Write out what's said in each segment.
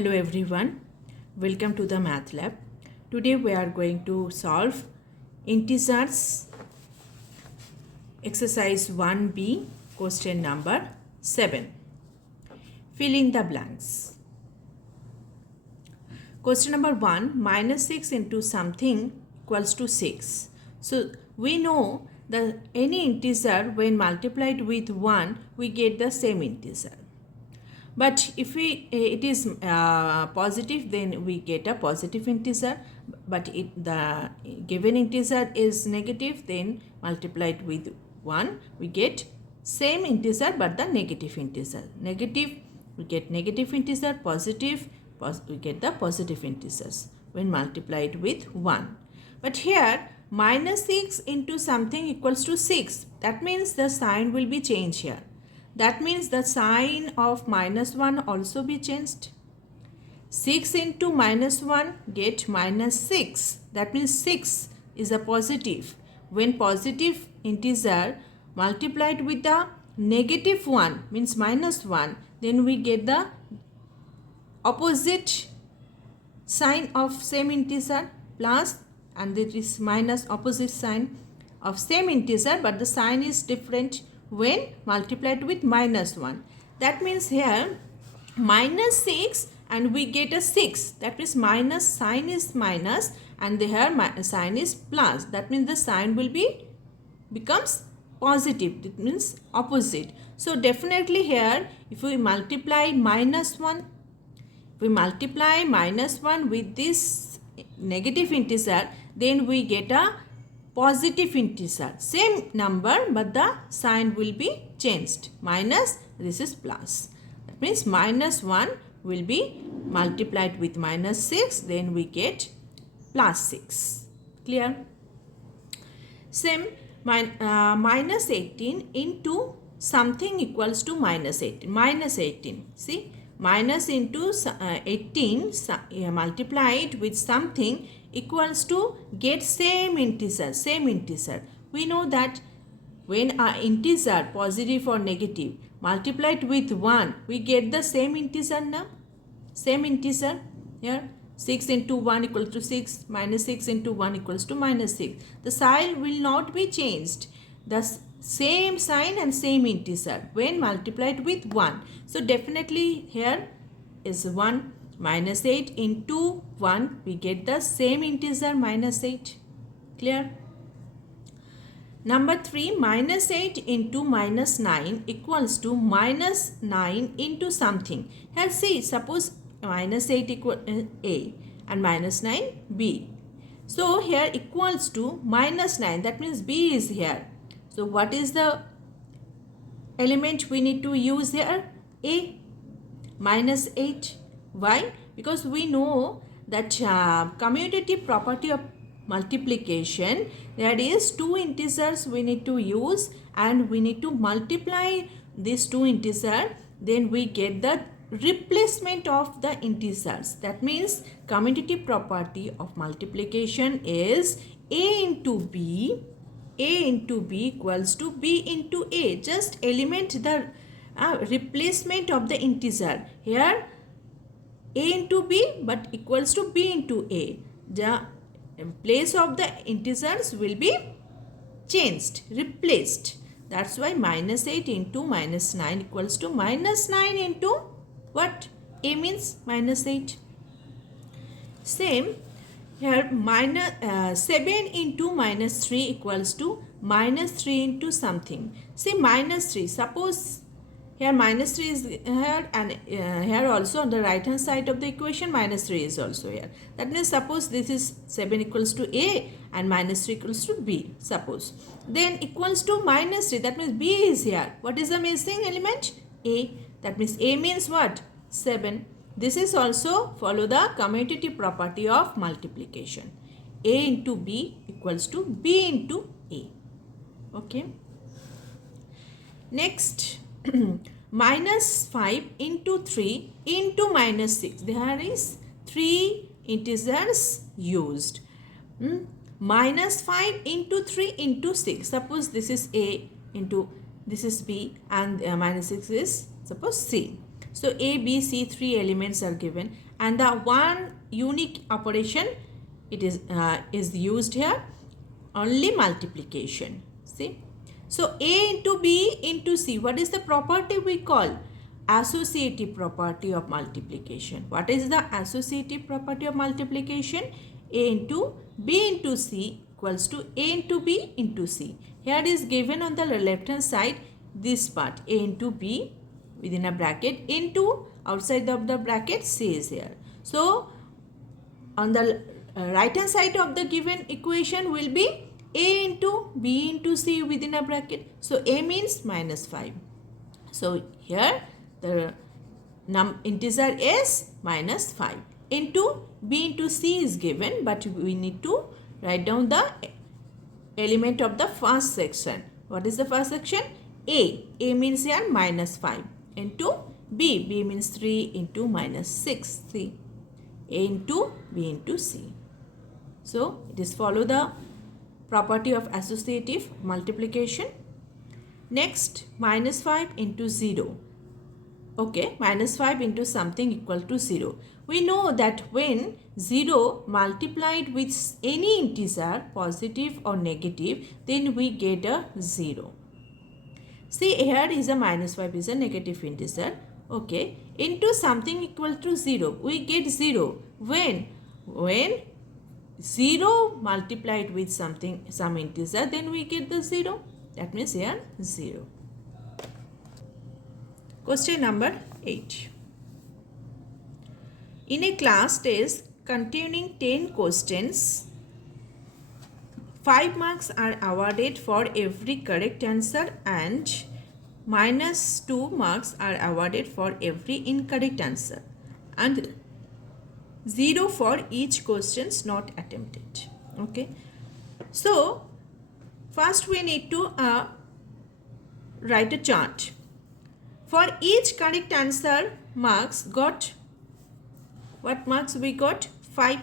Hello everyone, welcome to the math lab. Today we are going to solve integers exercise 1b question number 7. Fill in the blanks. Question number 1, minus 6 into something equals to 6. So we know that any integer when multiplied with 1 we get the same integer. But if it is positive, then we get a positive integer. But the given integer is negative, then multiplied with 1, we get same integer but the negative integer. Negative, we get negative integer. Positive, we get the positive integers when multiplied with 1. But here, minus 6 into something equals to 6. That means the sign will be changed here. That means the sign of minus 1 also be changed. 6 into minus 1 get minus 6. That means 6 is a positive. When positive integer multiplied with the negative 1 means minus 1, then we get the opposite sign of same integer plus, and it is minus opposite sign of same integer, but the sign is different when multiplied with minus 1. That means here minus 6 and we get a 6. That means minus sign is minus and here sign is plus. That means the sign will be becomes positive. It means opposite. So definitely here if we multiply minus 1, we multiply minus 1 with this negative integer, then we get a positive integer, same number but the sign will be changed. Minus, this is plus. That means minus 1 will be multiplied with minus 6, then we get plus 6. Clear? Same, minus 18 into something equals to minus 18. Minus 18. See, minus into 18 multiplied with something equals to get same integer. We know that when our integer positive or negative multiplied with 1, we get the same integer now. Same integer here. 6 into 1 equals to 6, minus 6 into 1 equals to minus 6. The sign will not be changed. The same sign and same integer when multiplied with 1. So definitely here is 1. Minus 8 into 1, we get the same integer minus 8. Clear? Number 3, minus 8 into minus 9 equals to minus 9 into something. Here see, suppose minus 8 equal A and minus 9 B. So here equals to minus 9. That means B is here. So what is the element we need to use here? A. Minus 8. Why? Because we know that commutative property of multiplication, that is two integers we need to use and we need to multiply these two integers, then we get the replacement of the integers. That means commutative property of multiplication is A into B equals to B into A. Just element the replacement of the integer. Here A into B but equals to B into A. The place of the integers will be changed, replaced. That's why minus 8 into minus 9 equals to minus 9 into what? A means minus 8. Same here, minus 7 into minus 3 equals to minus 3 into something. See, minus 3. Suppose here minus 3 is here and here also on the right hand side of the equation minus 3 is also here. That means suppose this is 7 equals to A and minus 3 equals to B. Suppose. Then equals to minus 3. That means B is here. What is the missing element? A. That means A means what? 7. This is also follow the commutative property of multiplication. A into B equals to B into A. Okay. Next. Minus 5 into 3 into minus 6. There is 3 integers used. Minus 5 into 3 into 6. Suppose this is A into this is B and minus 6 is suppose C. So A, B, C, three elements are given, and the one unique operation it is used here, only multiplication. See, so A into B into C. What is the property we call? Associative property of multiplication. What is the associative property of multiplication? A into B into C equals to A into B into C. Here is given on the left hand side this part, A into B within a bracket into outside of the bracket C is here. So on the right hand side of the given equation will be A into B into C within a bracket. So A means minus 5. So here the integer is minus 5 into B into C is given, but we need to write down the element of the first section. What is the first section? A. A means here minus 5 into B. B means 3 into minus 6. See, A into B into C. So it is follow the property of associative multiplication. Next, minus 5 into 0. Okay, minus 5 into something equal to 0. We know that when 0 multiplied with any integer, positive or negative, then we get a 0. See, here is a minus 5 is a negative integer. Okay, into something equal to 0, we get 0. When 0 multiplied with some integer, then we get the 0. That means here 0. Question number 8. In a class test containing 10 questions, 5 marks are awarded for every correct answer and minus 2 marks are awarded for every incorrect answer and 0 for each questions not attempted. Okay. So, first we need to write a chart. For each correct answer, marks got, what marks we got? 5.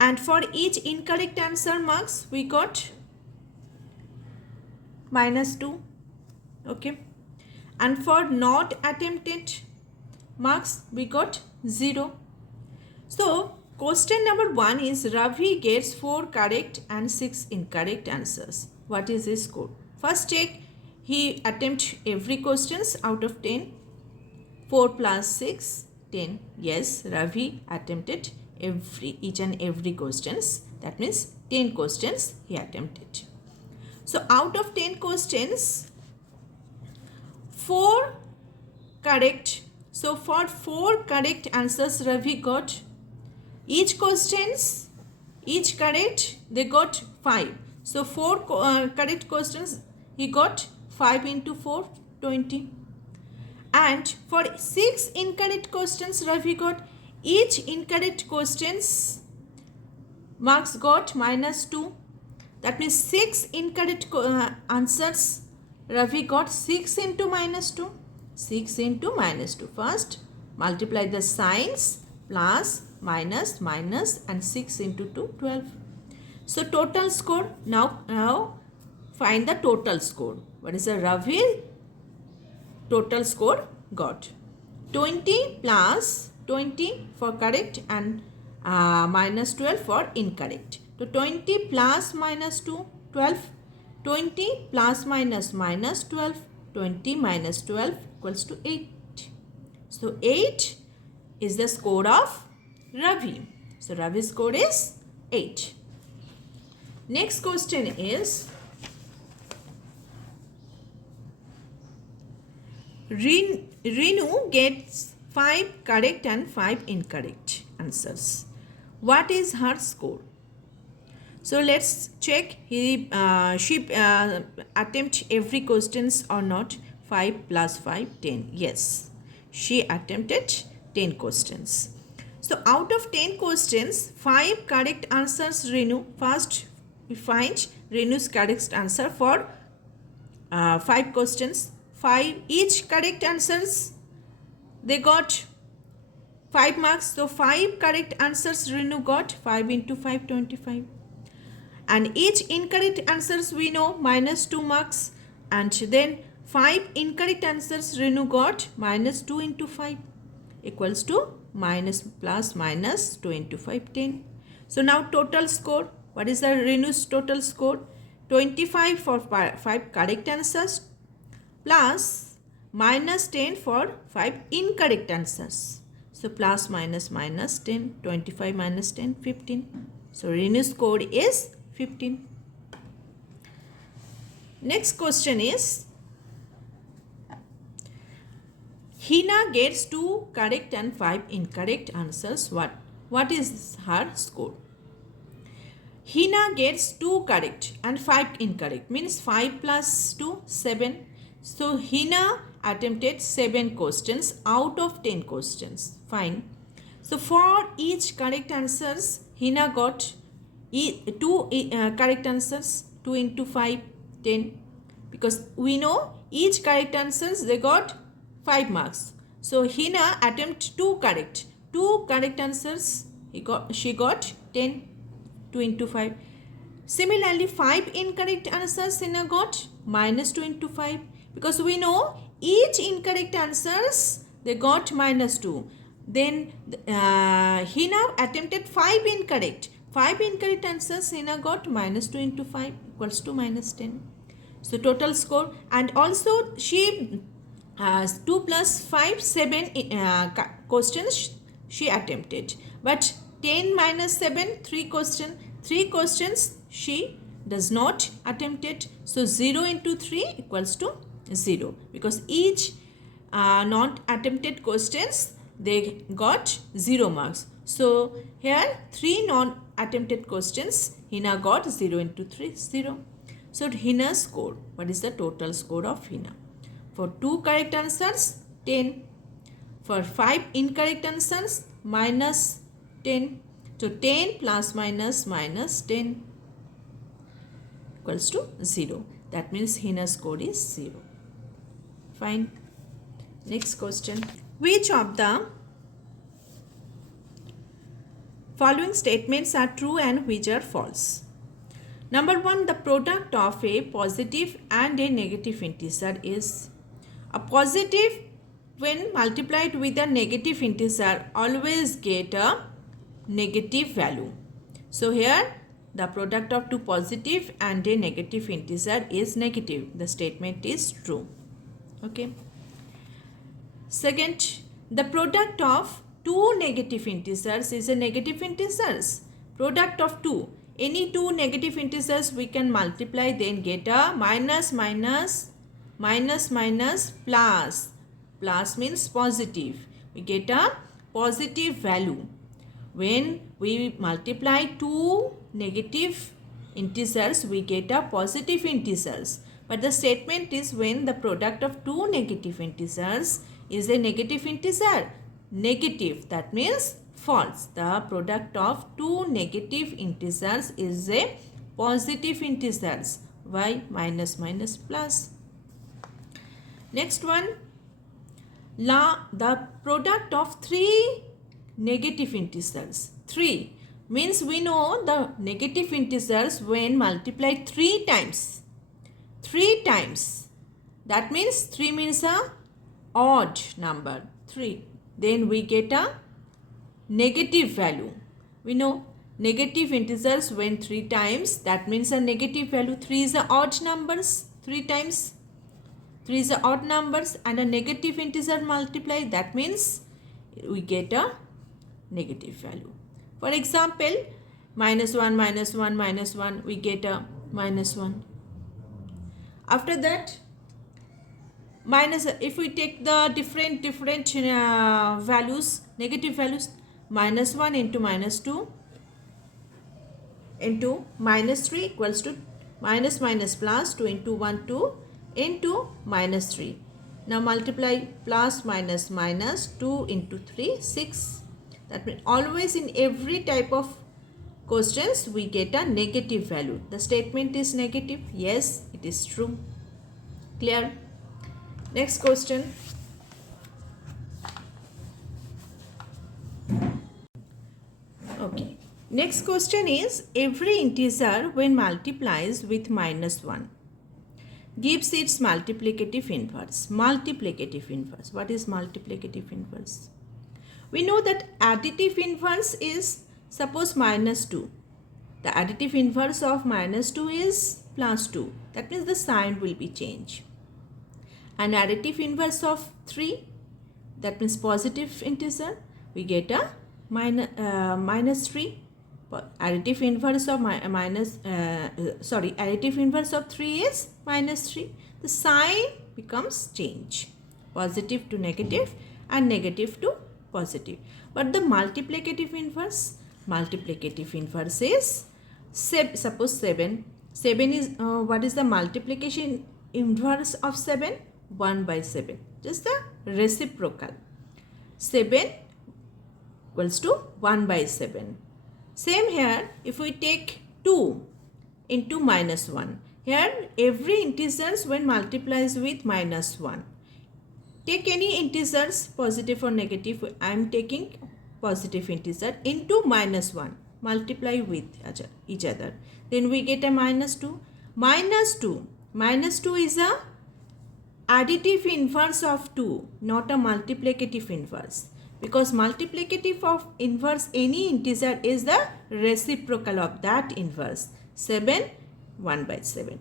And for each incorrect answer marks, we got minus 2. Okay. And for not attempted marks, we got 0. So, question number 1 is Ravi gets 4 correct and 6 incorrect answers. What is his score? First check, he attempt every questions out of 10. 4 plus 6, 10. Yes, Ravi attempted each and every questions. That means 10 questions he attempted. So out of 10 questions, 4 correct. So for 4 correct answers Ravi got, each correct, they got 5. So 4 correct questions he got 5 into 4, 20. And for 6 incorrect questions Ravi got, each incorrect questions marks got minus 2. That means 6 incorrect answers Ravi got 6 into minus 2. 6 into minus 2. First multiply the signs, plus, minus, minus, and 6 into 2, 12. So total score, now find the total score. What is the Ravi total score got? 20 plus 20 for correct and minus 12 for incorrect. So 20 plus minus 2, 12. 20 plus minus minus 12. 20 minus 12 equals to 8. So 8 is the score of Ravi. So Ravi's score is 8. Next question is Renu gets 5 correct and 5 incorrect answers. What is her score? So let's check she attempt every questions or not. 5 plus 5, 10. Yes, she attempted 10 questions. So out of 10 questions, 5 correct answers Renu. First we find Renu's correct answer for 5 questions. 5 each correct answers, they got 5 marks. So 5 correct answers Renu got. 5 into 5, 25. And each incorrect answers we know minus 2 marks. And then 5 incorrect answers Renu got. Minus 2 into 5 equals to minus plus minus 2 into 5, 10. So now total score. What is the Renu's total score? 25 for 5 correct answers plus minus 10 for 5 incorrect answers. So plus minus minus 10, 25 minus 10, 15. So Renu's score is 15. Next question is, Hina gets 2 correct and 5 incorrect answers. What is her score? Hina gets 2 correct and 5 incorrect. Means 5 plus 2, 7. So Hina attempted 7 questions out of 10 questions. Fine. So for each correct answers, Hina got 2 correct answers. 2 into 5, 10. Because we know each correct answers they got 5 marks. So Hina attempt 2 correct. 2 correct answers she got 10. 2 into 5. Similarly 5 incorrect answers Hina got minus 2 into 5. Because we know each incorrect answers they got minus 2. Then Hina attempted 5 incorrect. 5 incorrect answers Hina got minus 2 into 5 equals to minus 10. So total score, and also she has 2 plus 5, 7 questions she attempted. But 10 minus 7, 3 questions. 3 questions she does not attempted. So 0 into 3 equals to 0. Because each not attempted questions they got 0 marks. So here 3 non-attempted questions Hina got 0 into 3, 0. So Hina's score, what is the total score of Hina? For 2 correct answers, 10. For 5 incorrect answers, minus 10. So 10 plus minus minus 10 equals to 0. That means Hina's score is 0. Fine. Next question. Which of the following statements are true and which are false? Number 1, the product of a positive and a negative integer is a positive when multiplied with a negative integer always get a negative value. So here the product of 2 positive and a negative integer is negative. The statement is true. Okay. Second, the product of 2 negative integers is a negative integers. Product of 2. Any 2 negative integers we can multiply, then get a minus minus minus minus plus. Plus means positive. We get a positive value. When we multiply 2 negative integers, we get a positive integers. But the statement is when the product of 2 negative integers is a negative integer. Negative, that means false. The product of 2 negative integers is a positive integers. Why? Minus minus plus. Next one. The product of 3 negative integers. 3 means we know the negative integers when multiplied 3 times. 3 times. That means 3 means a odd number. 3. Then we get a negative value. We know negative integers when 3 times, that means a negative value. 3 is a odd numbers. 3 times 3 is a odd numbers and a negative integer multiply, that means we get a negative value. For example, minus 1 minus 1 minus 1, we get a minus 1. After that, minus, if we take the different values, negative values, minus 1 into minus 2 into minus 3 equals to minus minus plus 2 into 1 2 into minus 3. Now multiply plus minus minus 2 into 3 6. That means always in every type of questions we get a negative value. The statement is negative. Yes, it is true. Clear? Next question. Okay. Next question is, every integer when multiplies with minus 1, gives its multiplicative inverse. Multiplicative inverse. What is multiplicative inverse? We know that additive inverse is, suppose, minus 2. The additive inverse of minus 2 is plus 2. That means the sign will be changed. And additive inverse of 3, that means positive integer, we get a minus 3. Additive inverse of additive inverse of 3 is minus 3. The sign becomes change. Positive to negative and negative to positive. But the multiplicative inverse is, suppose 7. 7 is, what is the multiplication inverse of 7? 1 by 7. Just the reciprocal. 7 equals to 1 by 7. Same here, if we take 2 into minus 1. Here every integers when multiplies with minus 1. Take any integers, positive or negative. I am taking positive integer into minus 1. Multiply with each other. Then we get a minus 2. Minus 2. Minus 2 is a additive inverse of 2, not a multiplicative inverse. Because multiplicative of inverse any integer is the reciprocal of that inverse. 7, 1 by 7.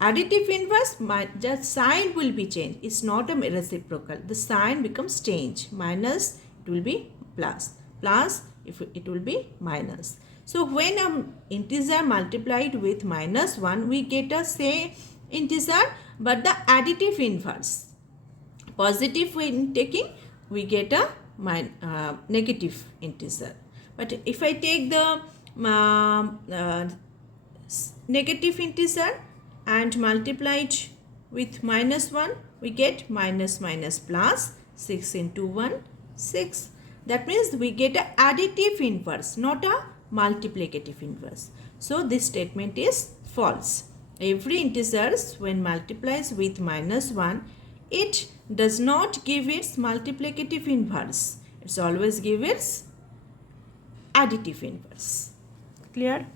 Additive inverse, just sign will be changed. It's not a reciprocal. The sign becomes change. Minus, it will be plus. Plus, if it will be minus. So when an integer multiplied with minus 1, we get a same integer but the additive inverse. Positive when taking, we get a negative integer. But if I take the negative integer and multiply it with minus 1, we get minus plus. 6 into 1, 6. That means we get an additive inverse, not a multiplicative inverse. So this statement is false. Every integer when multiplies with minus 1, it does not give its multiplicative inverse. It's always give its additive inverse. Clear?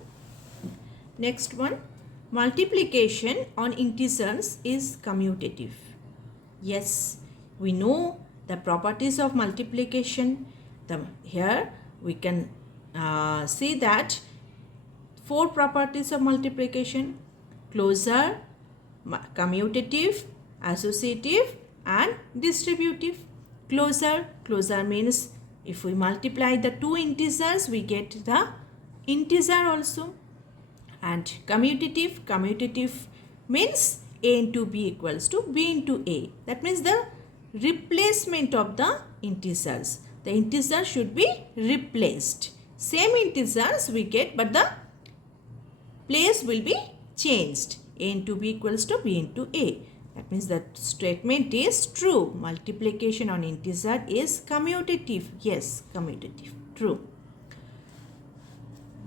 Next one. Multiplication on integers is commutative. Yes, we know the properties of multiplication. Here we can see that 4 properties of multiplication: closure, commutative, associative and distributive. Closure means if we multiply the two integers, we get the integer also. And commutative means A into B equals to B into A. That means the replacement of the integers. The integer should be replaced. Same integers we get, but the place will be changed. A into B equals to B into A. That means that statement is true. Multiplication on integer is commutative. Yes, commutative. True.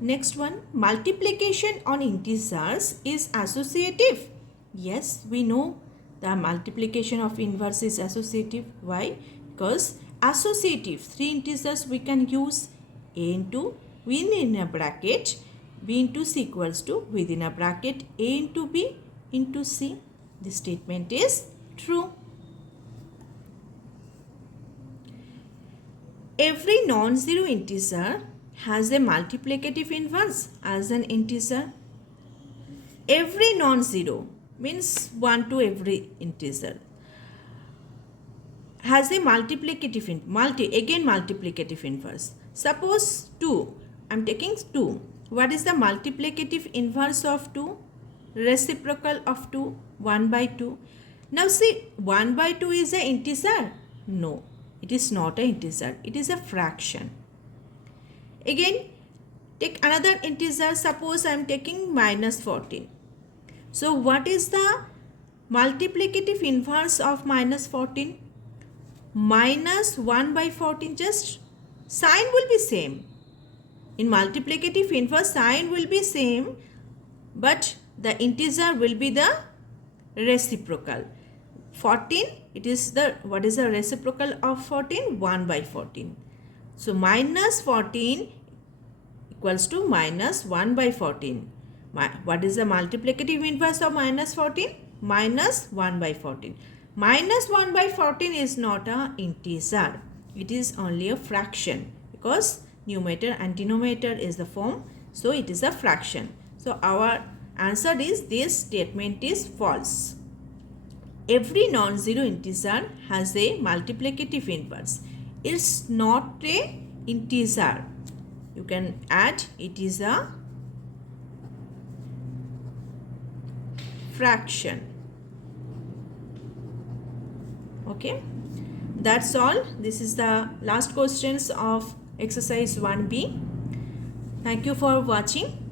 Next one, multiplication on integers is associative. Yes, we know the multiplication of inverse is associative. Why? Because associative, 3 integers we can use. A into within a bracket, B into C equals to within a bracket A into B into C. This statement is true. Every non-zero integer has a multiplicative inverse as an integer. Every non-zero means 1 to every integer has a multiplicative multiplicative inverse. Suppose 2. I am taking 2. What is the multiplicative inverse of 2? Reciprocal of 2, 1 by 2. Now see, 1 by 2 is an integer? No, it is not an integer. It is a fraction. Again, take another integer. Suppose I am taking minus 14. So what is the multiplicative inverse of minus 14? Minus 1 by 14. Just sign will be same. In multiplicative inverse, sign will be same, but the integer will be the reciprocal. 14, it is the, what is the reciprocal of 14? 1 by 14. So minus 14 equals to minus 1 by 14. What is the multiplicative inverse of minus 14? minus 1 by 14. Minus 1 by 14 is not an integer. It is only a fraction because numerator and denominator is the form. So it is a fraction. So our answer is this statement is false. Every non-zero integer has a multiplicative inverse. It's not a integer. You can add it is a fraction. Okay, that's all. This is the last questions of exercise 1B. Thank you for watching.